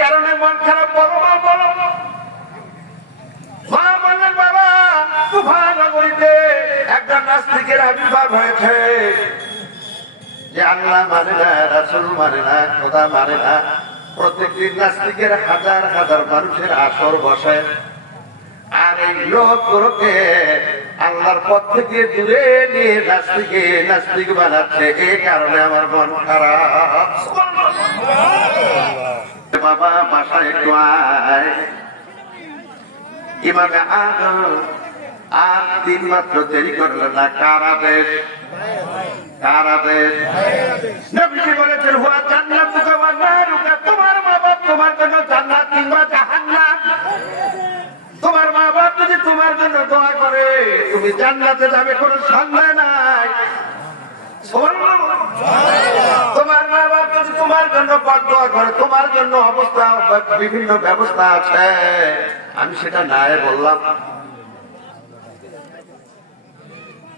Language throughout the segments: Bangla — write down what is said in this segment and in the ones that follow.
কারণে মন খারাপ বলো মা বলো। মা বললেন বাবা কুফা নগরীতে একজন নাস্তিকের আবির্ভাব হয়েছে, যে আল্লাহ মানে না, রাসূল মানে না, খোদা মানে না। প্রত্যেকদিন নাস্তিকের হাজার হাজার মানুষের আসর বসে, আর এই লোকগুলোকে আল্লাহর পথ থেকে দূরে নিয়ে নাস্তিক বানাচ্ছে। এই কারণে আমার মন খারাপ। বাবা বাসায় একটু আয়। ইমামে আদম আর দিন মাত্র দেরি করলেন না। কার আদেশ? নবীজি বলেছেন হুয়া জান্নাতুকা ওয়া নারুকা। তোমার মা বাপ তোমার জন্য জান্নাত কিংবা জাহান্নাম। তোমার মা বাপ যদি তোমার জন্য দোয়া করে তুমি জান্নাতে যাবে, কোনো সন্দেহ নাই। তোমার মা বাপ যদি তোমার জন্য বদদোয়া করে, তোমার জন্য অবস্থা বিভিন্ন ব্যবস্থা আছে, আমি সেটা নাই বললাম।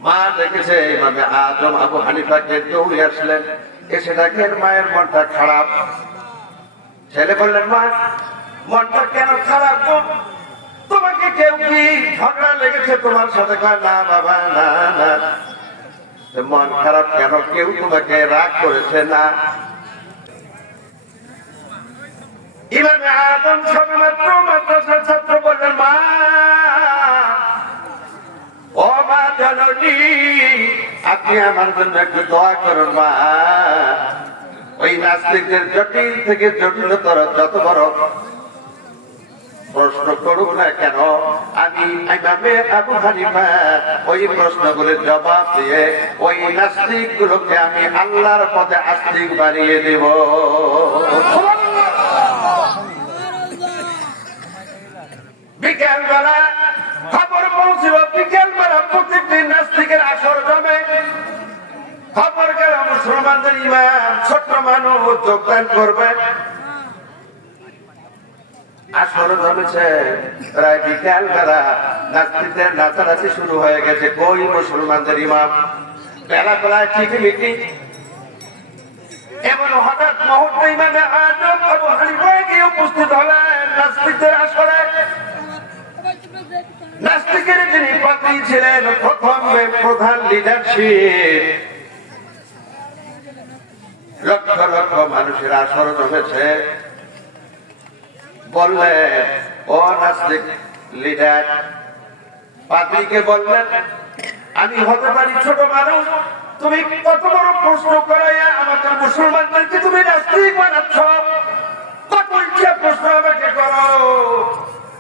মা দেখেছে ইমামে আজম আবু হানিফাকে, দৌড়ে আসলেন, এসে দেখেন মায়ের মনটা খারাপ। ছেলে বললেন মা মনটা কেন খারাপ গো? তোমাকে কেউ কি ঝগড়া লেগেছে তোমার সাথে? কয় না বাবা না না। মন খারাপ কেন? কেউ তোমাকে রাগ করেছে না? ইমামে আদম সবেমাত্র মাদ্রাসার ছাত্র বললেন মা ও মা জননী, আপনি আমার জন্য একটু দোয়া করুন মা। ওই নাস্তিকদের জটিল থেকে জটিলতর যত বড় প্রশ্ন করুক না কেন, আমি ইমামে আবু হানিফা ওই প্রশ্নগুলোর জবাব দিয়ে ওই নাস্তিক গুলোকে আমি আল্লাহর পথে আস্তিক বানিয়ে দেব। বিকেল বেলা খবর পৌঁছিল, বিকেল বেলা প্রত্যেকদিন নাস্তিকের আসর জমে। খবর গেল মুসলমানদের ইমাম ছোট্ট মানুষ যোগদান করবে। আসর জমেছে, প্রায় বিকেল বেলা নাস্তিকদের নাচানাচি শুরু হয়ে গেছে। কই মুসলমানদের ইমাম? বেলা বেলায় চিঠিমিটি। এমন হঠাৎ মুহূর্তে ইমামে আজম আবু হানিফা গিয়ে উপস্থিত হলেন নাস্তিকদের আসরে। নাস্তিকের যিনি পাত্রী ছিলেন, প্রথম প্রধান লিডারশিপ, লক্ষ লক্ষ মানুষের আসর জমেছে। বললেন ও নাস্তিক লিডার, পাত্রীকে বললেন আমি হতে পারি ছোট মানুষ, তুমি কত বড় প্রশ্ন করাইয়া আমাদের মুসলমানদেরকে তুমি নাস্তিক বানাচ্ছ? কত ইচ্ছা প্রশ্ন আমাকে করো,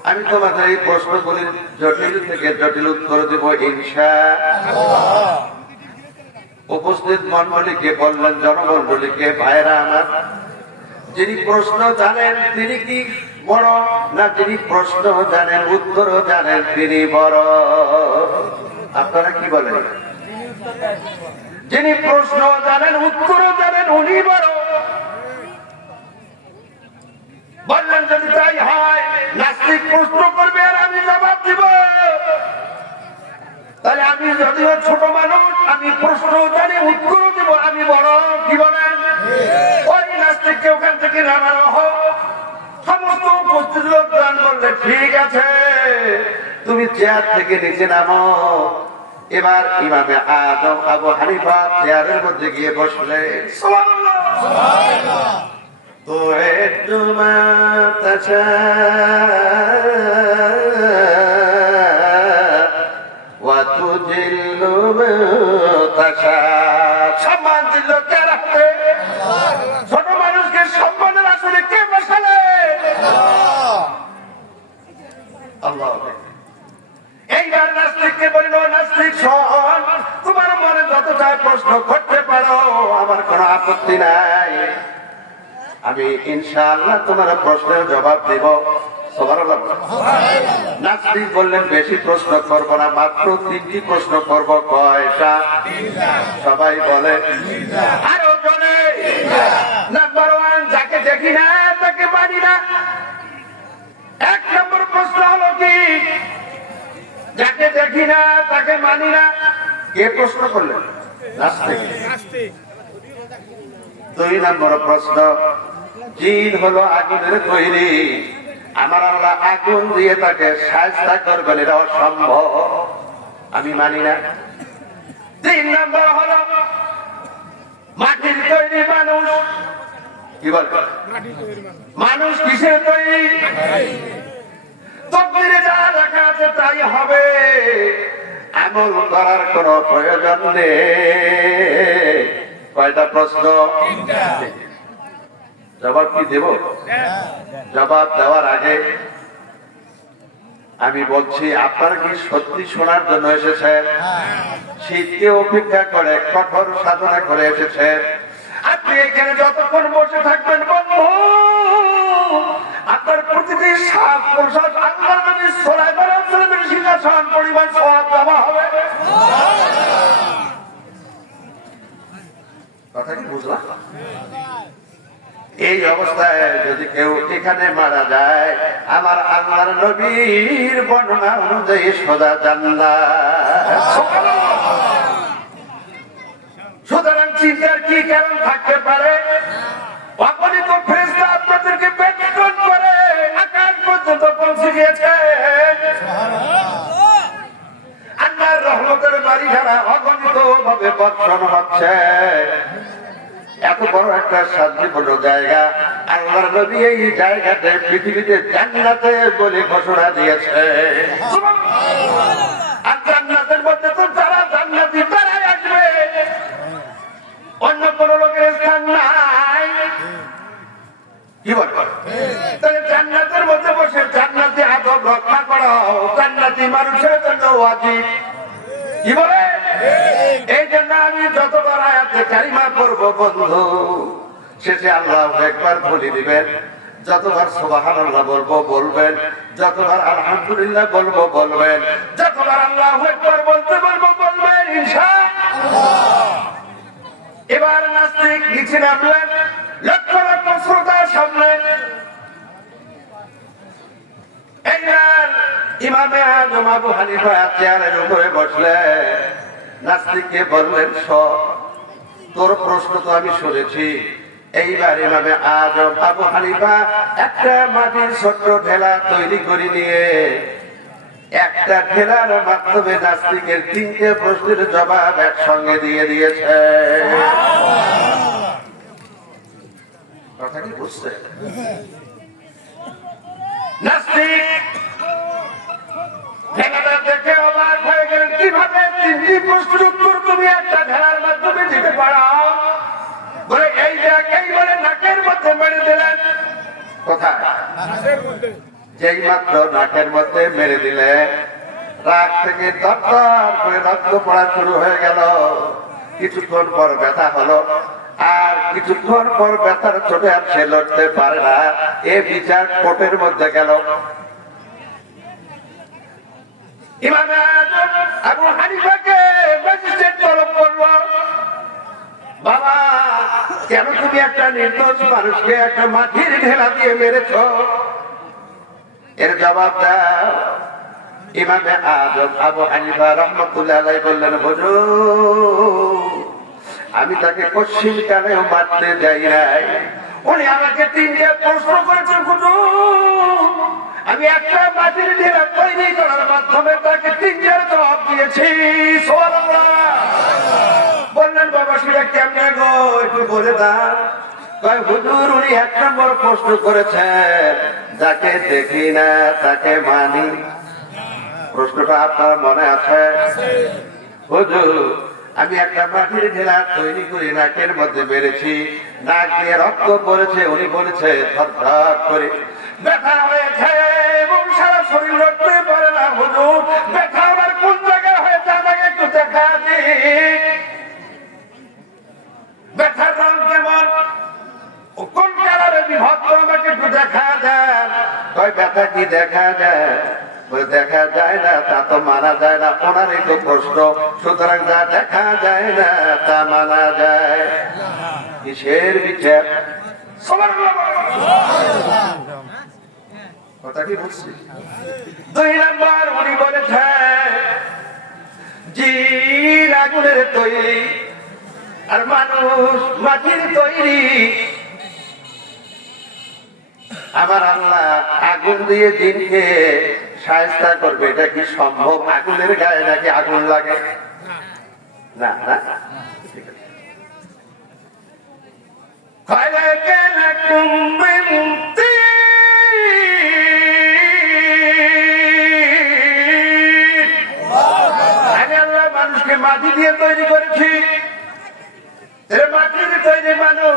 আমি তোমাদের এই প্রশ্নগুলির জটিল থেকে জটিল উত্তর দেব ইনশাআল্লাহ। উপস্থিত মণ্ডলীকে বললেন, জনমণ্ডলীকে, ভাইরা আমার, যিনি প্রশ্ন জানেন তিনি কি বড়, না যিনি প্রশ্ন জানেন উত্তরও জানেন তিনি বড়? আপনারা কি বলেন? যিনি প্রশ্ন জানেন উত্তরও জানেন উনি বড়। বললেন যদি তাই হয়, নাস্তিক প্রশ্ন করবে আর আমি জবাব দিব, তাহলে আমি যদিও ছোট মানুষ, আমি প্রশ্ন জানি উত্তরও দিব, আমি বড়। কি বলেন? ওই নাস্তিককে ওখান থেকে নামানো হোক। সমস্ত উপস্থিত লোকজন বললে ঠিক আছে, তুমি চেয়ার থেকে নিচে নামো। এবার ইমামে আদম আবু হানিফা চেয়ারের মধ্যে গিয়ে বসলে। সুবহানাল্লাহ। তো একটু মাতাচা ওয়া তুজিল্লু মাতাচা। সম্মান দিল কে রাখতে? ছোট মানুষকে সম্মানের আসলে কে বসালে? আল্লাহ। এইবার নাস্তিককে বলল, নাস্তিক শোন, তোমার মনে যত চায় প্রশ্ন করতে পারো, আমার কোনো আপত্তি নাই। আমি ইনশাআল্লাহ তোমার প্রশ্নের জবাব দেব। সুবহানাল্লাহ। নাস্তিক বললেন বেশি প্রশ্ন করব না, মাত্র 3টি প্রশ্ন করব। কয়টা? সবাই বলে আরো জনে। নাম্বার 1, যাকে দেখি না তাকে মানি না। 1 নম্বর প্রশ্ন হলো কি? যাকে দেখি না তাকে মানি না। কে প্রশ্ন করলেন? নাস্তিক। 2 নম্বর প্রশ্ন, জিন হলো আগুনের তৈরি, আমার আল্লাহ আগুন দিয়ে তাকে সাজদা করবেন, এটা অসম্ভব, আমি মানি না। 3 নম্বর হলো মাটির তৈরি মানুষ। কি বল, মানুষ কিসের তৈরি? তকদিরে যা লেখা আছে তাই হবে, আমল করার কোন প্রয়োজন নেই। কয়টা প্রশ্ন? জবাব কি দেব? জবাব দেওয়ার আগে আমি বলছি, আপনারা কি সত্যি শোনার জন্য এসেছেন? শীতকে উপেক্ষা করে কঠোর সাধনা করে এসেছেন? আপনি এখানে যতক্ষণ বসে থাকবেন বন্ধু, আপনার প্রতিটি শ্বাস প্রশ্বাস আল্লাহর নবী সাল্লাল্লাহু আলাইহি ওয়াসাল্লামের সিংহাসন পরিমাণ সওয়াব জমা হবে। কথা কি বুঝলা? এই অবস্থায় যদি কেউ এখানে মারা যায়, আমার আল্লাহর নবীর বর্ণনা অনুযায়ী সোজা জান্নাত। সুতরাং চিন্তার কি কারণ থাকতে পারে? অগণিত ফেরেশতা আপনাদেরকে বেষ্টন করে আকাশ পর্যন্ত পৌঁছে গিয়েছে। আল্লাহর রহমতের বাড়ি ধারা অগণিত ভাবে বর্ষণ হচ্ছে। এত বড় একটা শান্তিপূর্ণ জায়গা, আল্লাহর নবী এই জায়গাতে পৃথিবীতে জান্নাতে বলে ঘোষণা দিয়েছে। আর জান্নাতের মধ্যে তো যারা জান্নাতি তারাই আসবে, অন্য কোন লোকের স্থান নাই। কি বল? তাহলে জান্নাতের মধ্যে বসে জান্নাতি আদব রক্ষা করা জান্নাতি মানুষের জন্য ওয়াজিব। কি বলে? এই জন্য আমি যতবার আয়াতে কারিমা পড়ব বন্ধু, শেষে আল্লাহু আকবার বলে দিবেন। যতবার সুবহানাল্লাহ বলবো বলবেন, যতবার আলহামদুলিল্লাহ বলবো বলবেন, যতবার আল্লাহু আকবার বলতে বলবো বলবেন ইনশাআল্লাহ। এবার নাস্তিক নিচে নামলেন, লক্ষ লক্ষ শ্রোতার সামনে এইবার ইমামে আজম আবু হানিফা চেয়ারের উপরে বসলেন। নাস্তিককে বললেন, তোর প্রশ্ন তো আমি শুনেছি। এইবার ইমামে আজম আবু হানিফা একটা মাটির ছোট্ট ঢেলা তৈরি করে নিয়ে একটা ঢেলার মাধ্যমে নাস্তিকের 3টে প্রশ্নের জবাব একসঙ্গে দিয়ে দিয়েছে। কথা কি বুঝছে? নাস্তিক ঢেলাটা দেখে অবাক হয়ে গেলেন, কিভাবে 3টি প্রশ্নের উত্তর তুমি একটা ঢেলার মাধ্যমে দিতে পারো? বলে এই জায়গায় বলে নাকের মধ্যে মেরে দিলেন। কোথায়? যেই মাত্র নাকের মধ্যে মেরে দিলে, রাগ থেকে দরদর করে রক্ত পড়া শুরু হয়ে গেল। কিছুক্ষণ পর ব্যথা হলো, আর কিছুক্ষণ পর ব্যথার চোটে আর সে লড়তে পারে না। এ বিচার কোর্টের মধ্যে গেল। ইমামে আজম আবু হানিফাকে ম্যাজিস্ট্রেট তলব করলো, বাবা কেন তুমি একটা নির্দোষ মানুষকে একটা মাটির ঢেলা দিয়ে মেরেছো? এর জবাব দাও। ইমামে আজম আবু হানিফা রাহমাতুল্লাহ আলাইহি বললেন, হুজুর আমি তাকে কশ্চিন কালেও মারতে যাই নাই। উনি আমাকে 3টে প্রশ্ন করেছেন হুজুর, আমি একটা মাটির ঢেলা তৈরি করার মাধ্যমে তাকে 3টার জবাব দিয়েছি। সুবহানাল্লাহ। বললেন, বাবা সেটা কেমনে গো, একটু বলে দাও। কয় হুজুর উনি 1 নম্বর প্রশ্ন করেছেন, যাকে দেখি না তাকে মানি। প্রশ্নটা আপনার মনে আছে? হুজুর আমি একটা মাটির ঢেলা তৈরি করে নাকের মধ্যে মেরেছি, নাক দিয়ে রক্ত পড়েছে, উনি বলেছে থরথর করে ব্যথা হয়েছে এবং সারা শরীর লড়তে পারে না। হুজুর ব্যথা আমার কোন জায়গায় হয়েছে আমাকে একটু দেখা দিন। ব্যথার রং কেমন, কোন কালারে বিভক্ত আমাকে একটু দেখা দেন। কয় ব্যথা কি দেখা যায়? দেখা যায় না তা তো মানা যায় না, ওনারই তো প্রশ্ন। সুতরাং যা দেখা যায় না তা মানা যায়। কিসের বিচার? কথা কি বলছি? 2 নম্বর উনি বলেছেন, জিন আগুনের তৈরি আর মানুষ মাটির তৈরি। আমার আল্লাহ আগুন দিয়ে জিনকে শায়েস্তা করবে, এটা কি সম্ভব? আগুনের গায়ে নাকি আগুন লাগে? না না, মানুষকে মাটি দিয়ে তৈরি করেছি, মাটির তৈরি মানুষ,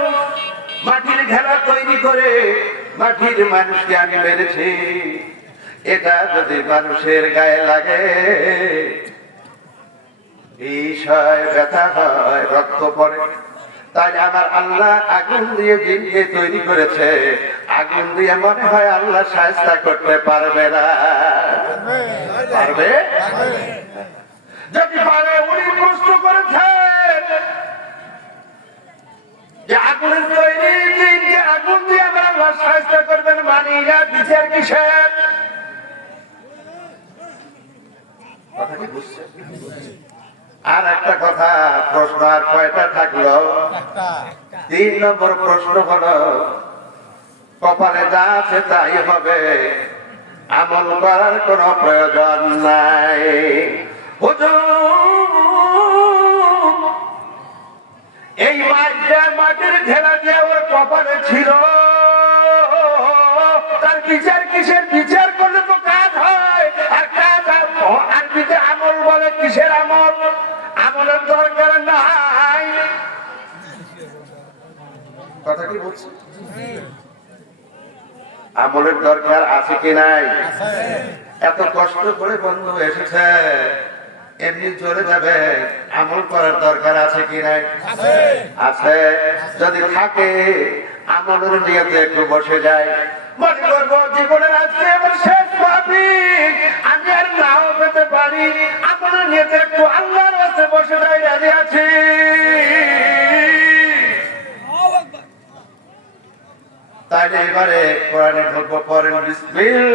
মাটির ঘেরা তৈরি করে মাটির মানুষকে আমি মেরেছি। এটা যদি মানুষের গায়ে লাগে বিষয় ব্যথা হয়, রক্ত পড়ে। তাই আমার আল্লাহ আগুন দিয়ে জিনকে তৈরি করেছে, আগুন দিয়ে মনে হয় আল্লাহ শায়েস্তা করতে পারবে না। পারবে? যদি পারে, উনি প্রশ্ন করেছেন যে আগুনের তৈরি জিনকে আগুন দিয়ে আমার আল্লাহ শায়েস্তা করবেন, মানি না, বিচার কিসের? কথা কি বুঝছে? আর একটা কথা, প্রশ্ন আর কয়টা থাকলো? 3 নম্বর প্রশ্ন হলো, কপালে যা আছে তাই হবে, আমল করার কোন প্রয়োজন নাই। এই মাটির ঘেরা যে ওর কপালে ছিল, তার বিচার কিসের? বিচার করলে তো কাজ হয়, আর কাজ আর বিচার আমল বলে কিসের আমল? আমলের দরকার নাই। কথা কি বলছি? আমলের দরকার আছে কি নাই? এত কষ্ট করে বন্ধু এসেছে, এমনি চলে যাবে, আমল করার দরকার আছে কি নাই? আছে। যদি থাকে, আমলের নিয়তে একটু বসে যায়, মনে করবো জীবনের আজকে আমার শেষ মাহফিল, আমি আর নাও পেতে পারি, আমলের নিয়তে একটু আল্লাহর কাছে বসে যায়, রাজি আছি। তাইলে এবারে কোরআনে ঢুকবো, পড়েন বিসমিল্লাহির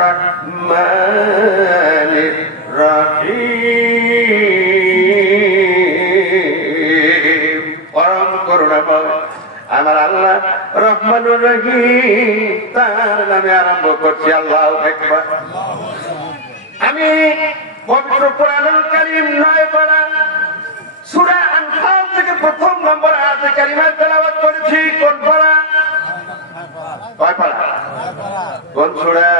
রহমানির রহিম। পরম করুণাময় আমার আল্লাহ রহমানুর রহিম, তার নামে আরম্ভ করছি। আল্লাহু আকবার। আমি পবিত্র কোরআনুল কারীম 9 পারা সূরা আনফাল থেকে 1 নম্বর আয়াতে কারিমা তেলাওয়াত করেছি। কোন পারা? কয় পারা? কোন সূরা?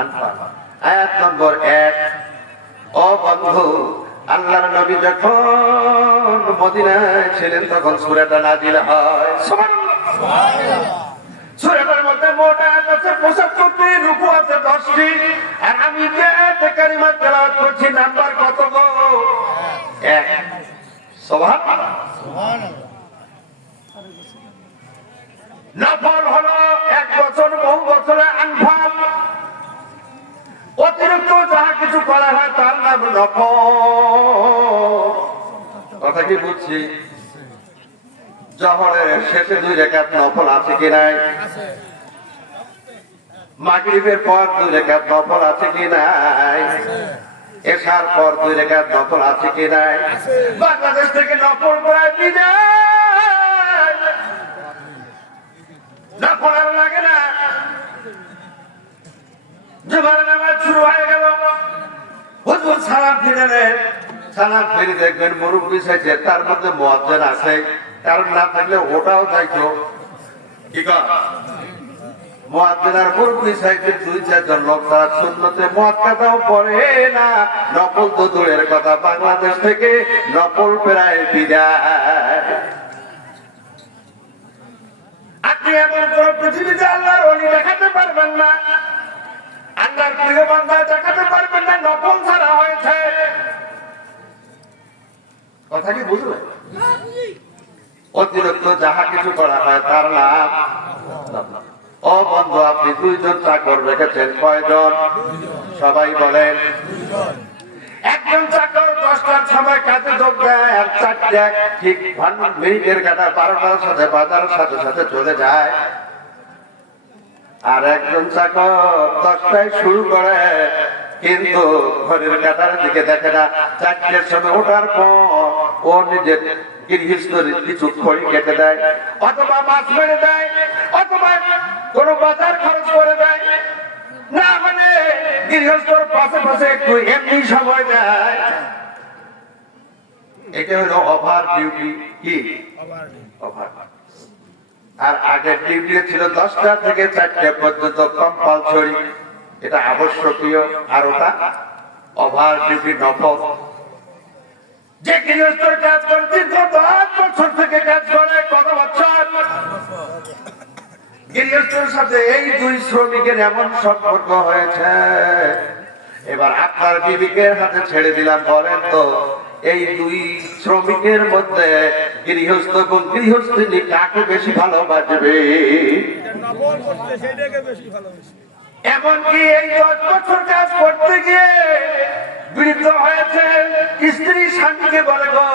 আনফাল, আয়াত নম্বর 1। ও বন্ধু, আল্লাহর নবী যখন মদিনায় ছিলেন তখন সূরাটা নাযিল হয়। সুবহানাল্লাহ। সূরাটার মধ্যে মোট আয়াত আছে 75টি, রুকু আছে 10টি, আর আমি যে আয়াতে কারিমা তেলাওয়াত করছি নাম্বার কত গো? 1। সুবহানাল্লাহ। নফল হলো 1 বছর, বহু বছরে আনফাল। অতিরিক্ত যাহা কিছু করা হয় তার নাম নফল। কথা কি বুঝছি? জোহরের শেষে 2 রাকাত নফল আছে কি নাই? মাগরিবের পর 2 রাকাত নফল আছে কি নাই? এশার পর 2 রাকাত নফল আছে কি নাই? বাংলাদেশ থেকে নফল প্রায় বিদায়, নফল আর লাগে না। জুমার নামাজ শুরু হয়ে গেল, হুজুর সালাম ফিরালেন, সালাম ফিরে দেখবেন মুরব্বি চাইছে, তার মধ্যে মুয়াজ্জিন আছে, কারণ না থাকলে ওটাও যাইতো। কি কয়? মুয়াজ্জিন আর মুরব্বি চাইছে 2-4 জন লোক, তারা সুন্নতে মুআক্কাদাও পড়ে না, নফল তো দূরের কথা, বাংলাদেশ থেকে নফল প্রায় বিদায়। আপনি এমন কোন পৃথিবীতে আল্লাহর ওলি দেখাতে পারবেন না, আল্লাহর প্রিয় বান্দা দেখাতে পারবেন না নফল ছাড়া হয়েছে। কথা কি বুঝলেন? অতিরিক্ত যাহা কিছু করা হয় তার নাম। ও বন্ধু, আপনি 2 জন চাকর রেখেছেন, কয়জন? সবাই বলেন। একজন চাকর 10টার সময় কাজে যোগ দেয়, আর 4টা ঠিক মিনিটের কাটা 12টার সাথে বাজারের সাথে সাথে চলে যায়। আর একজন চাকর 10টায় শুরু করে, কিন্তু ঘরের কাটার দিকে দেখে না, 4টের সময় ওঠার পর ও নিজের গৃহস্থর কিছু খড়ি কেটে দেয়, অথবা মাছ মেরে দেয়, অথবা কোনো বাজার খরচ করে দেয়, না মানে গৃহস্থর পাশে পাশে একটু এমনি সময় দেয়। এটা হলো ওভার ডিউটি। কি ওভার? আর আগের ডিউটি ছিল 10টা থেকে 4টা পর্যন্ত কম্পালসরি, এটা আবশ্যকীয়, আর ওটা ওভার ডিউটি নফল। যে গৃহস্থর কাজ করে দীর্ঘ 10 বছর থেকে কাজ করে, কত বছর? গৃহস্থর সাথে এই দুই শ্রমিকের এমন সম্পর্ক হয়েছে, এবার আপনার বিবিকে হাতে ছেড়ে দিলাম, বলেন তো এই দুই শ্রমিকের মধ্যে গৃহস্থ এবং গৃহস্থিনী কাকে বেশি ভালোবাসবে? এমনকি এই 10 বছর কাজ করতে গিয়ে বৃদ্ধ হয়েছে, স্ত্রী স্বামীকে বলে গো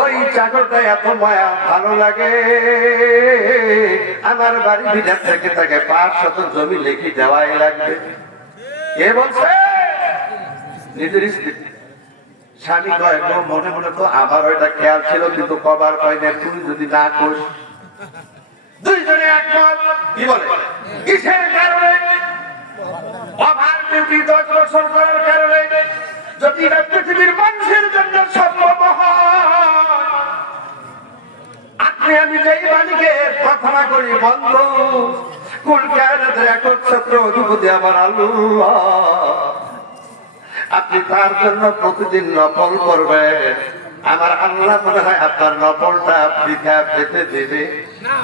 ওই চাকরটা এত মায়া ভালো লাগে, আমার বাড়ি ভিটার থেকে তাকে 500 জমি লিখে দেওয়াই লাগবে। কে বলছে? নিজের স্ত্রী। স্বামী কয় গো মনে মনে তো আমার ওইটা খেয়াল ছিল, কিন্তু কবার কয় না, তুমি যদি না কোস। দুইজনে একমত। কি বলে? কিসের কারণে? ওভার ডিউটি 10 বছর করার কারণে। যদি না পৃথিবীর মানুষের জন্য সম্ভব হয়, আপনি আমি যেই মালিকে প্রার্থনা করি, বন্ধু কুল কায়নাতের একচ্ছত্র অধিপতি আমার আল্লাহ, আপনি তার জন্য প্রতিদিন নফল করবেন, আমার আল্লাহ মনে হয় আপনার নফলটা বৃথা পেতে দেবে না।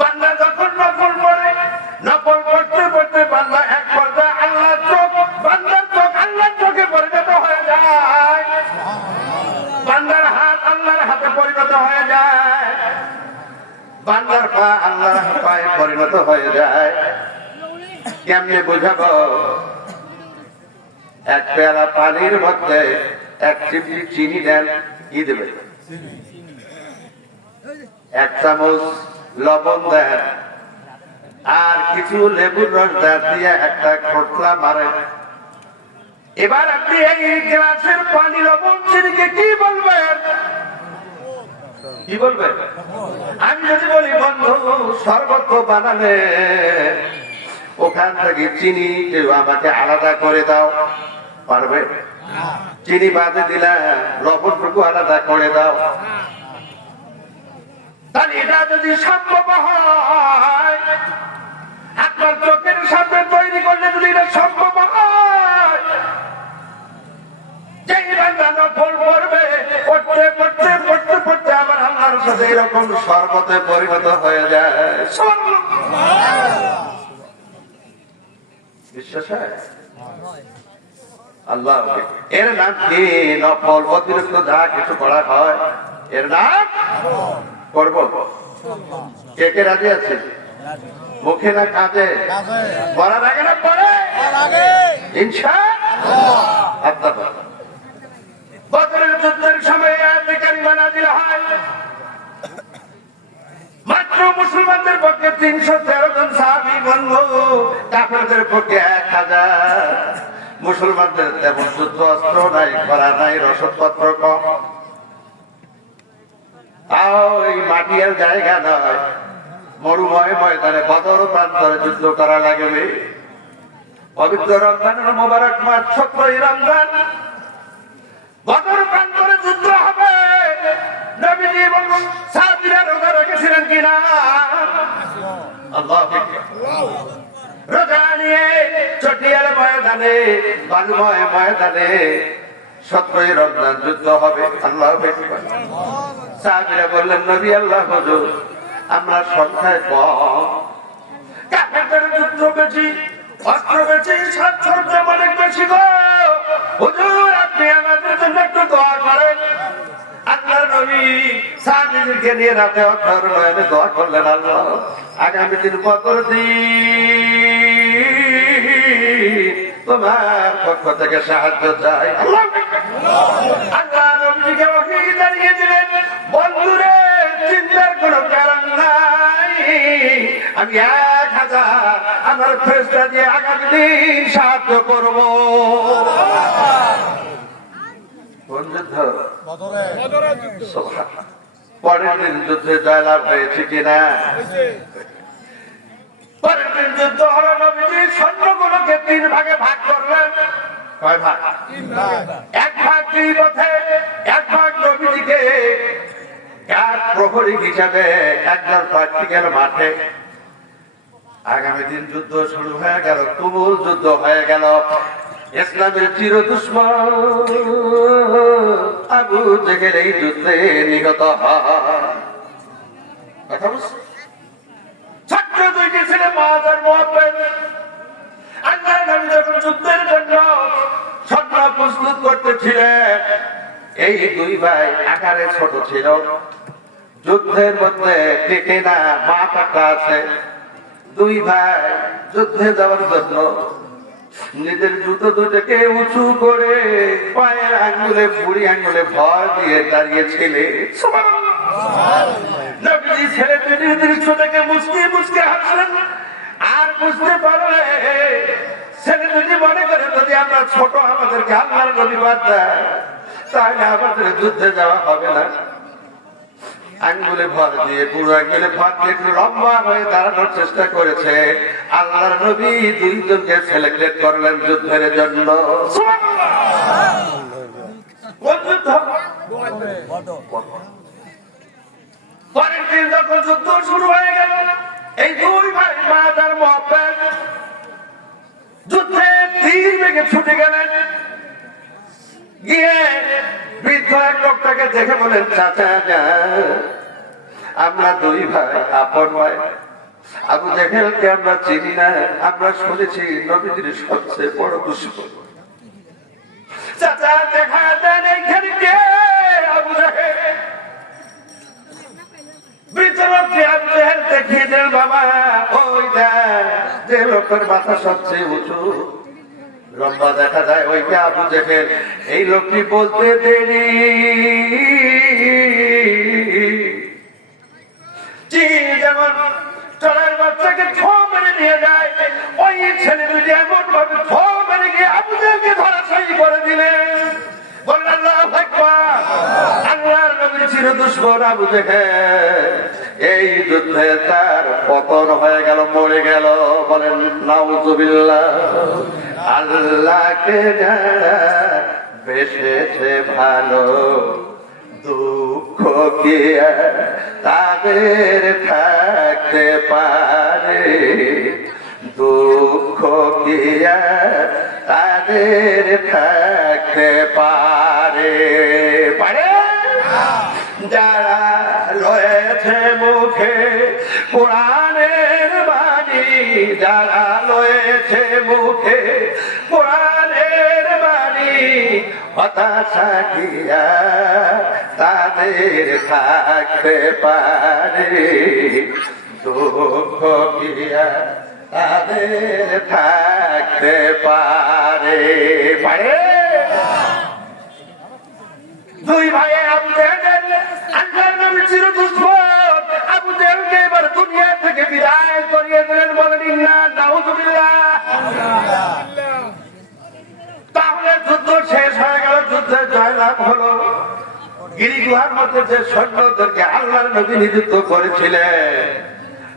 বান্দা যখন নফল করে, নফল করতে করতে বান্দা এক পর্যায়ে আল্লাহর চোখ, বান্দার চোখ আল্লাহর চোখে পরিণত হয়ে যায়, বান্দার হাত আল্লাহর হাতে পরিণত হয়ে যায়, বান্দার পা আল্লাহর পায়ে পরিণত হয়ে যায়। কেমনে বুঝাবো? এক পেয়ালা পানির মধ্যে 1 চিমটি চিনি দেন, কি দেবে? 1 চামচ লবণ দেন, আর কিছু লেবুর রস দেন, দিয়ে একটা খোটলা মারেন। এবার আপনি এই গ্লাসের পানি লবণ চিনিকে কি বলবেন? কি বলবেন? আমি যদি বলি বন্ধু শরবত বানালে ওখান থেকে চিনি আমাকে আলাদা করে দাও, পারবে? চিনি বাদে দিলে লবণটুকু আলাদা করে দাও। তাহলে এটা যদি সম্ভব হয়, আপনার চোখের সামনে তৈরি করলে যদি এটা সম্ভব হয়, যেই বান্দা নফল করবে, পড়তে পড়তে পড়তে পড়তে আবার আল্লাহর সাথে এরকম শরবতে পরিণত হয়ে যায়। বিশ্বাস হয়? আল্লাহ এর নাম কি? নফল। অতিরিক্ত যা কিছু করা হয় এর নাম করব। কে কে রাজি আছে? মুখে না কাজে? করার আগে না পরে? ইনশাআল্লাহ। বদরের যুদ্ধের সময় আয়াতে কারিমা নাযিল হয়, মাত্র মুসলমানদের পক্ষে 313 জন সাহাবী বন্ধু, কাফেরদের পক্ষে 1000। মুসলমানদের তেমন যুদ্ধ অস্ত্র নাই, করা নাই, রসদপত্র কম, তাও এই মাটির জায়গা নয়, মরুময় ময়দানে বদর প্রান্তরে যুদ্ধ করা লাগবে। পবিত্র রমজানের মোবারক মাস 17ই রমজান, বদর প্রান্তরে যুদ্ধ হবে। নবীজি এবং সাহাবীরা রোজা রেখেছিলেন কিনা? আল্লাহু আকবার। রোজা নিয়ে চটিয়ার ময়দানে, বালুময় ময়দানে 17ই রমজান যুদ্ধ হবে। আল্লাহু আকবার। সাহাবীরা বললেন নবী আল্লাহ হুজুর, আমরা সংখ্যায় কম, কাফেরদের যুদ্ধ বেশি, অস্ত্র বেশি, সাজসজ্জ অনেক বেশি গো হুজুর, আপনি আমাদের জন্য একটু দোয়া করেন। আল্লাহর নবী সাহাবীদেরকে নিয়ে রাতে অক্ষর নয়নে দোয়া করলেন, আল্লাহ আগামী দিন বদর দিন তোমার পক্ষ থেকে সাহায্য চাই। আল্লাহ নবীকে ওহী জানিয়ে দিলেন, বন্ধুরে চিন্তার কোনো কারণ নাই, আমি 1000 আমার ফেরেশতা দিয়ে আগামী দিন সাহায্য করব। কোন যুদ্ধ? সুবহানাল্লাহ। পরের দিন যুদ্ধে জয়লাভ হয়েছে কিনা? পরের দিন যুদ্ধ হলো, নবীজি সৈন্যগুলোকে 3 ভাগে ভাগ করলেন। কয় ভাগ? 1 ভাগ 2 পথে, 1 ভাগ নবীজিকে এক প্রহরী হিসাবে একদল প্র্যাকটিক্যাল মাঠে। আগামী দিন যুদ্ধ শুরু হয়ে গেল, তুমুল যুদ্ধ হয়ে গেল। ইসলামের চির দুশমন আবু জেহেল এই যুদ্ধে নিহত হয়। কথা বুঝছেন? ছোট্ট 2টি ছেলে মুআয আর মুআব্বাদ, আল্লাহর নবী যখন যুদ্ধের জন্য সৈন্য প্রস্তুত করতেছিলেন, এই 2 ভাই আকারে ছোট ছিল। যুদ্ধের মধ্যে টেকে না, মা পাকা আছে। 2 ভাই যুদ্ধে যাওয়ার জন্য নিজের জুতো দুটোকে উঁচু করে পায়ের আঙ্গুলে, বুড়ি আঙ্গুলে ভর দিয়ে দাঁড়িয়েছিলে। নবীজি ছেলে দুটির দৃশ্য থেকে মুচকি মুচকি হাসলেন। আর বুঝতে পারলে ছেলে দুটি মনে করে, যদি আমরা ছোট, আমাদেরকে আল্লাহর নবী বাদ দেয়, তাহলে আমাদের যুদ্ধে যাওয়া হবে না। আঙ্গুলে ভর দিয়ে, বুড়ো আঙ্গুলে ভর দিয়ে একটু লম্বা হয়ে দাঁড়ানোর চেষ্টা করেছে। আল্লাহর নবী 2 জনকে সিলেক্টেড করলেন যুদ্ধের জন্য। পরের দিন যখন যুদ্ধ শুরু হয়ে গেল, এই 2 ভাই মুআয আর মুআব্বাদ যুদ্ধে তীর বেগে ছুটে গেলেন। গিয়ে বৃদ্ধ এক লোকটাকে দেখে বলেন, চাচা আমরা 2 ভাই, আপন ভাই। আবু জেহেলকে আমরা চিনি না, আমরা শুনেছি নবীজির সবচেয়ে বড় দুশমন। চাচা দেখা দেন এইখানে কে? আবু জেহেল। বৃদ্ধ লোকটি আবু জেহেল দেখিয়ে দেন, বাবা ওই দেখ, যে লোকের মাথা সবচেয়ে উঁচু, লম্বা দেখা যায়, ওইটা আবু জেহেল। এই লোকটি বলতে দেরি, যেমন চড়ার বাচ্চাকে ছো মেরে নিয়ে যায়, ওই ছেলে দুটি এমন ভাবে ছো মেরে গিয়ে আবু জেহেলকে ধরাশায়ী করে দিলেন। বলেন আল্লাহু আকবার। আল্লাহর নবীর চির দুশমন আবু জেহেল এই যুদ্ধে তার পতন হয়ে গেল, মরে গেল। বলেন নাউযুবিল্লাহ। আল্লাহকে যারা বেসেছে ভালো, দুঃখ কি তাদের থাকতে পারে? দুঃখ কি তাদের থাকতে পারে? পারে? যারা রয়েছে মুখে কোরআনের বাণী, যারা রয়েছে মুখে কোরআনের বাণী, হতাশা কিয়া তাদের থাকতে পারে? দুঃখ কিয়া তাদের থাকতে পারে? পারে? 2 ভাই আবু জেহেল আল্লাহর নবীর চির দুশমন আবু জেহেলকে এবার দুনিয়া থেকে বিদায় করিয়ে দিলেন। বলেন ইন্না নাউযুবিল্লাহ। তাহলে যুদ্ধ শেষ হয়ে গেল, যুদ্ধে জয়লাভ হলো। গিরি গুহার মধ্যে যে সৈন্যদেরকে আল্লাহর নবী নিযুক্ত করেছিলেন,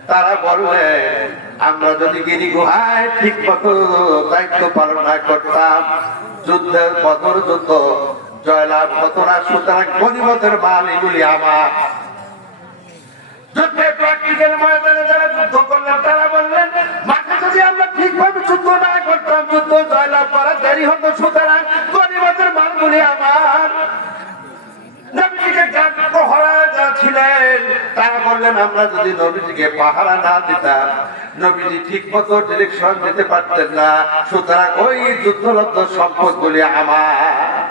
তারা বললেন, আমরা যদি গিরি গুহায় ঠিক মতো দায়িত্ব পালন না করতাম, যুদ্ধের বদর যুদ্ধ জয়লাভ হতো না। সুতরাং গনিমতের মাল এগুলি আমার। যুদ্ধে প্র্যাকটিক্যাল ময়দানে যারা যুদ্ধ করলেন, তারা বললেন, মাঠে যদি আমরা ঠিকভাবে যুদ্ধ না করতাম, যুদ্ধ জয়লাভ করা দেরি হতো। সুতরাং গনিমতের মালগুলি আমার। নবীজিকে পাহারা ছিলেন, তারা বললেন, আমরা যদি নবীজিকে পাহারা না দিতাম, নবীজি ঠিক মতো ডিরেকশন দিতে পারতেন না। সুতরাং ওই যুদ্ধরত সম্পদগুলি আমার।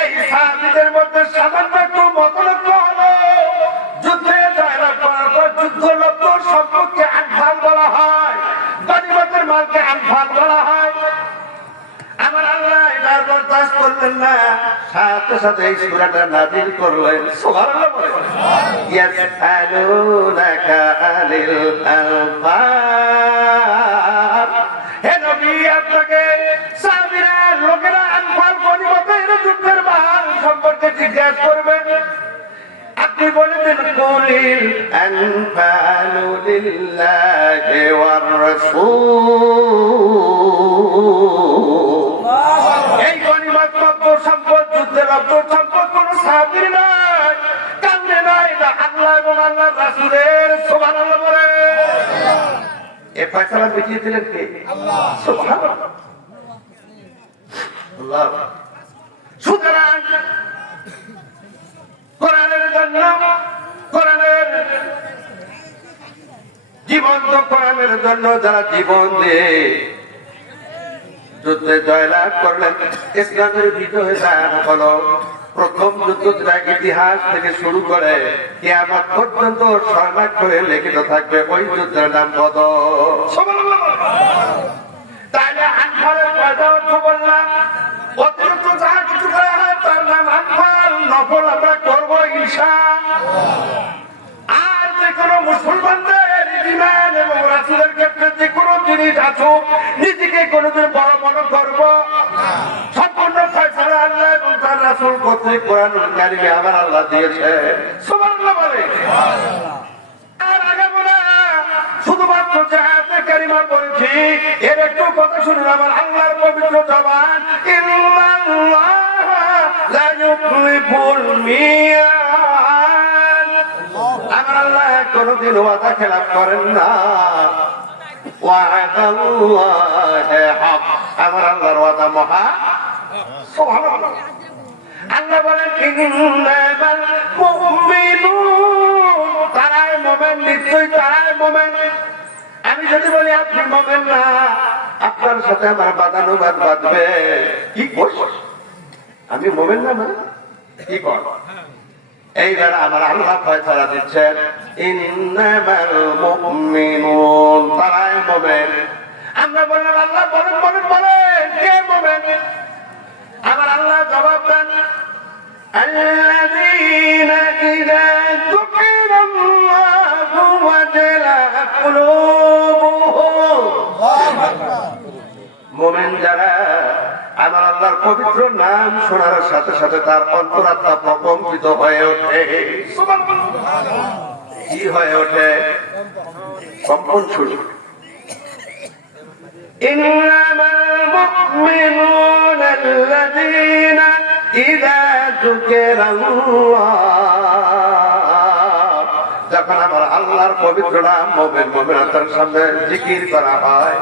এই সাহাবীদের মধ্যে সামান্য একটু মতলব্য হলো। যুদ্ধে জয়লাভ করার পর যুদ্ধরত সম্পদকে আনফাল বলা হয়, গনিমতের মালকে আনফাল বলা হয়। আমার আল্লাহ এটার বরদাস্ত করলেন না, সাথে সাথে এই সূরাটা নাযিল করলেন। সুবহানাল্লাহ বলেন। ইয়াসআলুনাকা আনিল আনফাল। হে নবী, আপনাকে সাহাবীরা লোকেরা আনফাল গনিমত সম্পর্কে জিজ্ঞাসা করবে, আপনি বলে দেন কুলিল আনফালু লিল্লাহি ওয়ার রাসূল। এই গনিমতপ্রাপ্ত সম্পদ, যুদ্ধপ্রাপ্ত সম্পদ কোন সাহাবীর নয়, কাউকে নয়, না আল্লাহ এবং আল্লাহর রাসূলের। সুবহানাল্লাহ বলে। এই ফয়সালা মিটিয়ে দিলেন কে? আল্লাহ। সুবহানাল্লাহ। আল্লাহ। সুতরাং কোরআনের জন্য, কোরআনের জীবন্ত কোরআনের জন্য যারা জীবন দিয়ে যুদ্ধে জয়লাভ করলেন, ইসলামের বিজয় দান হলো প্রথম যুদ্ধ, যেটা ইতিহাস থেকে শুরু করে কিয়ামত পর্যন্ত স্বর্ণাক্ষরে লিখিত থাকবে। ওই যুদ্ধের নাম বদর। তাহলে আনফালের কয়টা অর্থ বললাম? অতিরিক্ত যা কিছু করা হয় তার নাম আনফাল। নফল আমরা করবো ইনশাআল্লাহ। আর যে কোনো মুসলমানদের ঈমান এবং রাসূলের ক্ষেত্রে যে কোনো জিনিস আসুক, নিজেকে কোনোদিন বড় মনে করবো। সম্পূর্ণ ফয়সালা আল্লাহ এবং তার রাসূল কর্তৃক কোরআনুল কারীমে আমার আল্লাহ দিয়েছে। সুবহানাল্লাহ বলে। আর আগে বলে শুধুমাত্র যে আয়াতে কারিমা বলছি, এর একটু কথা শুনুন আমার আল্লাহর পবিত্র জবান। ইন্নাল্লাহ লা ইউখলিফুল মিয়াদ। আমার আল্লাহ কোনদিন ওয়াদা খেলাফ করেন না। ওয়াদাল্লাহি হক। আমার আল্লাহর ওয়াদা মহা। সুবহানাল্লাহ। আল্লাহ বলেন ইন্নামাল মুমিনুন, তারাই মুমিন, নিশ্চয়ই তারাই মুমিন। আমি যদি বলি আপনি মুমিন না, আপনার সাথে আমার বাদানুবাদ বাঁধবে। কি বল? আমি মুমিন না মানে কি বল? এইবার আমার আল্লাহ ফয়সালা দিচ্ছেন, ইন্নামাল মুমিনুন, তারাই মুমিন। আমরা বললাম আল্লাহ বলেন বলেন বলেন, কে মুমিন? আমার আল্লাহ জবাব দেন, আল্লাযীনা ইযা যুকিরাল্লাহু ওয়াজিলাত কুলুবুহুম। মুমিন যারা আমার আল্লাহর পবিত্র নাম শোনার সাথে সাথে তার অন্তরাত্মা প্রকম্পিত হয়ে ওঠে। সুবহানাল্লাহ। কি হয়ে ওঠে? কম্পন শুরু। ইন্নামাল মুমিনুনা আল্লাযীনা ইযা যুকিরাল্লাহ, যখন আমার আল্লাহর পবিত্র নাম মুমিন মুমিনাতের সামনে জিকির করা হয়,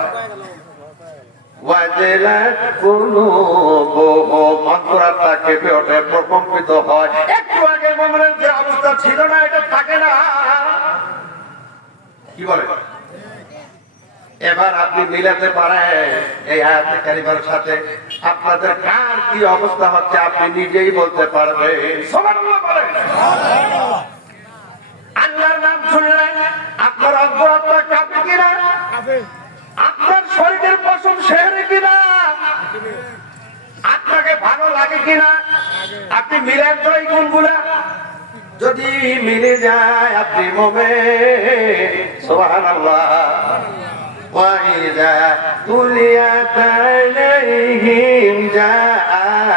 ওয়াজিলাত কুলুবুহুম, অন্তরাত্মা কেঁপে ওঠে, প্রকম্পিত হয়। একটু আগে মুমিনের যে অবস্থা ছিল না, এটা থাকে না। কি বলে? এবার আপনি মিলাতে পারেন এই আয়াতে কারিমার সাথে আপনাদের কার কি অবস্থা হচ্ছে আপনি নিজেই বলতে পারবেন। সুবহানাল্লাহ বলেন। আল্লাহর নাম শুনলেন আপনার অন্তরাত্মা কাঁপে কিনা? আপনার শরীরের পশম শেহরে কিনা? আপনাকে ভালো লাগে কিনা? আপনি মিলেন তো এই গুণগুলা? যদি মিলে যায় আপনি মুমিন। সুবহানাল্লাহ। وَإِذَا تُلِيَتْ عَلَيْهِمْ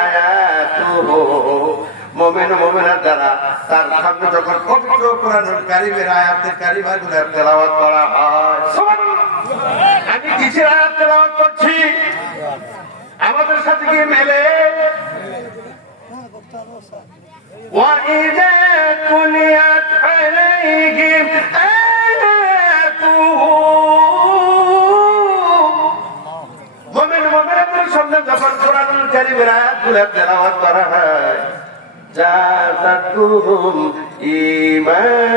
آيَاتُهُ, মুমিন মুমিনাত যারা তার সামনে যখন পবিত্র কোরআনুল কারীমের আয়াতে কারিমাগুলো তেলাওয়াত করা হয়। সুবহানাল্লাহ। আমি কিসের আয়াত তেলাওয়াত করছি? আমাদের সাথে কি মেলে? وَإِذَا تُلِيَتْ عَلَيْهِمْ آيَاتُهُ, সামনে যখন কোরআনুল কারীমের আয়াতগুলো তেলাওয়াত করা হয়, জাযাতুহুম ঈমানা,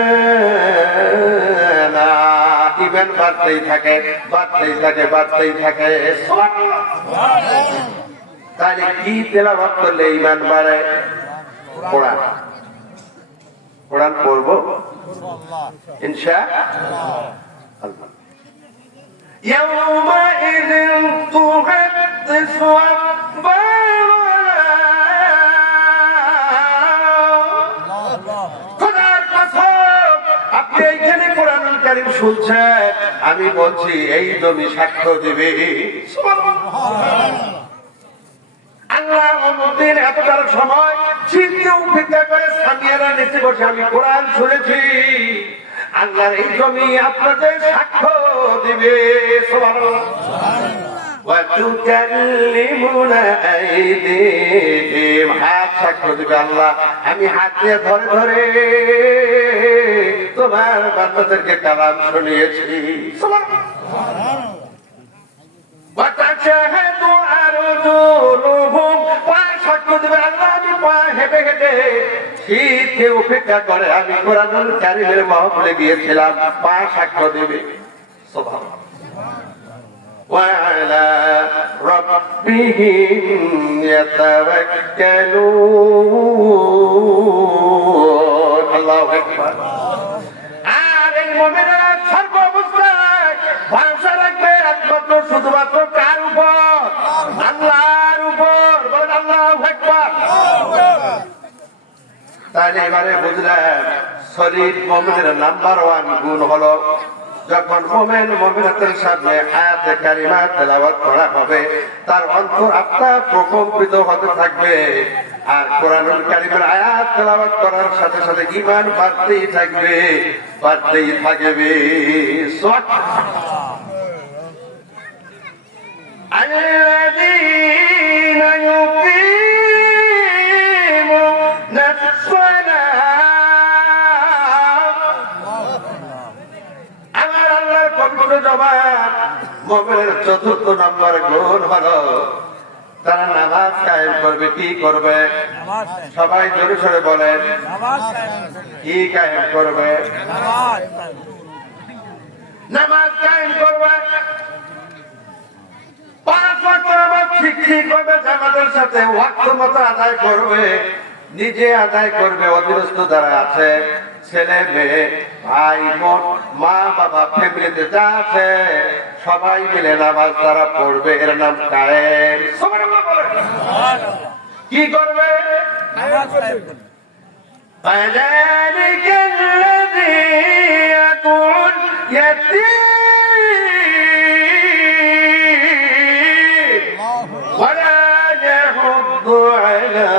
ঈমান বাড়তেই থাকে বাড়তেই থাকে বাড়তেই থাকে। সুবহানাল্লাহ। তাহলে কি তেলাওয়াত করলে ঈমান বাড়ে? কোরআন। কোরআন পড়বো ইনশাআল্লাহ। يومئذ تحدث أخبارها, খোদার কসম আপনি এইখানে কোরআনুল কারীম শুনছেন, আমি বলছি এই জমি সাক্ষ্য দিবে। আল্লাহ দিন এতটার সময় শীতকে উপেক্ষা করে সামিয়ারা নিচে বসে আমি কোরআন শুনেছি। আল্লাহর এই জমি আপনাদের সাক্ষ্য দিবে। সুবহানাল্লাহ। وتكلمنا أيديهم হাত সাক্ষ্য দিবে আল্লাহ আমি হাত দিয়ে ধরে ধরে তোমার বান্দাদেরকে কালাম শুনিয়েছি। وتشهد أرجلهم সাক্ষ্য দিবে আল্লাহ আমি পা হেঁটে হেঁটে শীতকে উপেক্ষা করে আমি কোরআনুল কারীমের মাহফিলে গিয়েছিলাম। পা সাক্ষ্য দিবে। সুবহানাল্লাহ। وعلى ربهم يتوكلون الله أكبر। আর এই মুমিনেরা সর্ব অবস্থায় ভরসা রাখবে একমাত্র শুধুমাত্র কার উপর? আল্লাহর উপর। বলেন আল্লাহু আকবার। তাহলে এবারে বুঝলেন শরীর মুমিনের নাম্বার 1 গুণ হলো যখন মুমিন মুমিনাতের সামনে আয়াতে কারিমা তেলাওয়াত করা হবে তার অন্তর আত্মা প্রকম্পিত হতে থাকবে। আর কোরআনুল কারীমের আয়াত তেলাওয়াত করার সাথে সাথে ঈমান বাড়তেই থাকবে, বাড়তেই থাকবে। আল্লাযীনা ইউকিমুনা মুমিনের চতুর্থ নম্বর গুণ হলো তারা নামাজ কায়েম করবে। কি করবে? সবাই জোরে জোরে বলেন। কি কায়েম করবে? নামাজ কায়েম করবে। 5 ওয়াক্ত নামাজ ঠিক করবে, জামাতের সাথে ওয়াক্ত মতো আদায় করবে। নিজে আদায় করবে, অধীনস্থ যারা আছে ছেলে মেয়ে ভাই বোন মা বাবা ফ্যামিলিতে যা আছে সবাই মিলে নামাজ তারা পড়বে। এর নাম কায়েম। কি করবে? فذلك الذي يدعو اليتيم ولا يحض على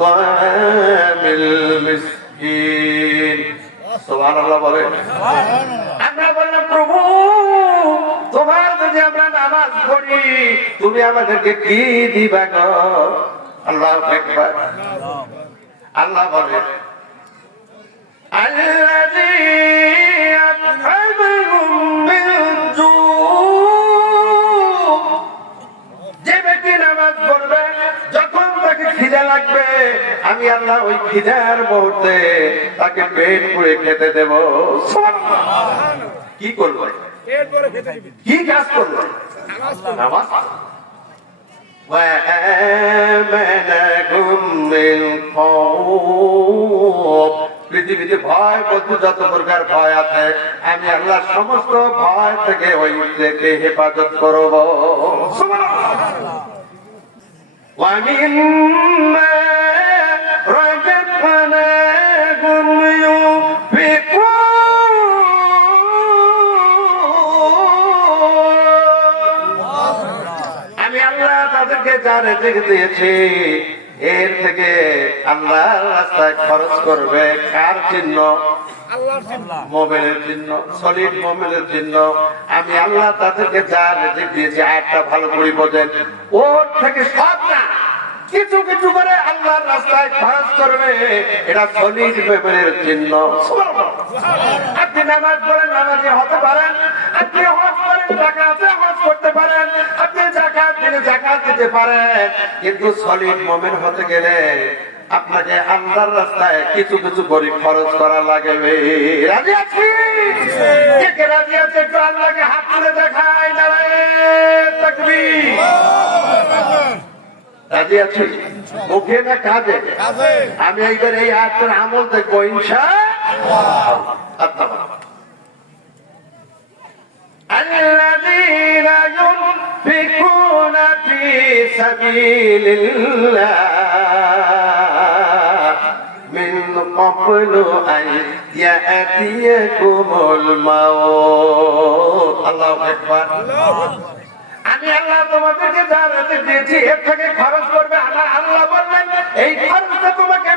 طعام المسكين। সুবহানাল্লাহ বলেন। আমরা বললাম প্রভু তোমার যদি আমরা নামাজ পড়ি তুমি আমাদেরকে কি দিবা গো? আল্লাহু আকবার। আল্লাহ বলেন আল্লাযী আত'আমাহুম মিন জু'। যে ব্যক্তি নামাজ পড়বে যখন তাকে খিদা লাগবে আমি আল্লাহ ওই খিদার মুহূর্তে তাকে পেট পুড়ে খেতে দেব। কি করবে? কি কাজ করবে? নামাজ। وآمنهم من خوف। পৃথিবীতে ভয় বলতে যত প্রকার ভয় আছে আমি আল্লাহ সমস্ত ভয় থেকে ওই থেকে হেফাজত করব। ومما رزقناهم ينفقون। আমি আল্লাহ তাদেরকে যা রিজিক দিয়েছি এর থেকে আল্লাহর রাস্তায় খরচ করবে। কার চিহ্ন? মুমিনের চিহ্ন, সলিড মুমিনের চিহ্ন। আমি আল্লাহ তাদেরকে যা রিজিক দিয়েছি আয়াতটা ভালো করে বোঝেন। ওর থেকে সব না কিছু কিছু করে আল্লাহর রাস্তায় খরচ করবে। এটা সলিড মুমিনের চিহ্ন। আপনি নামাজ পড়েন, নামাজি হতে পারেন। আপনি হজ করেন, যাকাতে হজ করতে পারেন। আপনি যাকাত দিলে যাকাত দিতে পারেন। কিন্তু সলিড মুমিন হতে গেলে আপনাকে আল্লাহর রাস্তায় কিছু কিছু করে খরচ করা লাগবে। রাজি আছি? কে রাজি আছে? একটু আল্লাহকে হাত তুলে দেখায়। নারায়ে তাকবীর। রাজি আছি? মুখে না কাজে? আমি এইবার এই আয়াতের আমল দেখবো ইনশাআল্লাহ। الذين ينفقون في سبيل الله من قبل أن يأتيكم الموت। الله أكبر। আমি আল্লাহ তোমাদেরকে যা রিজিক দিয়েছি এর থেকে খরচ করবে। আল্লাহ বললেন এই ফরজটা তোমাকে